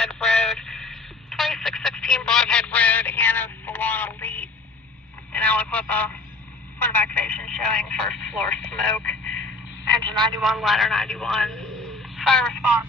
Broadhead Road, 2616 Broadhead Road, Anna's Salon Elite in Aliquippa. Point of activation showing first floor smoke. Engine 91, ladder 91. Fire response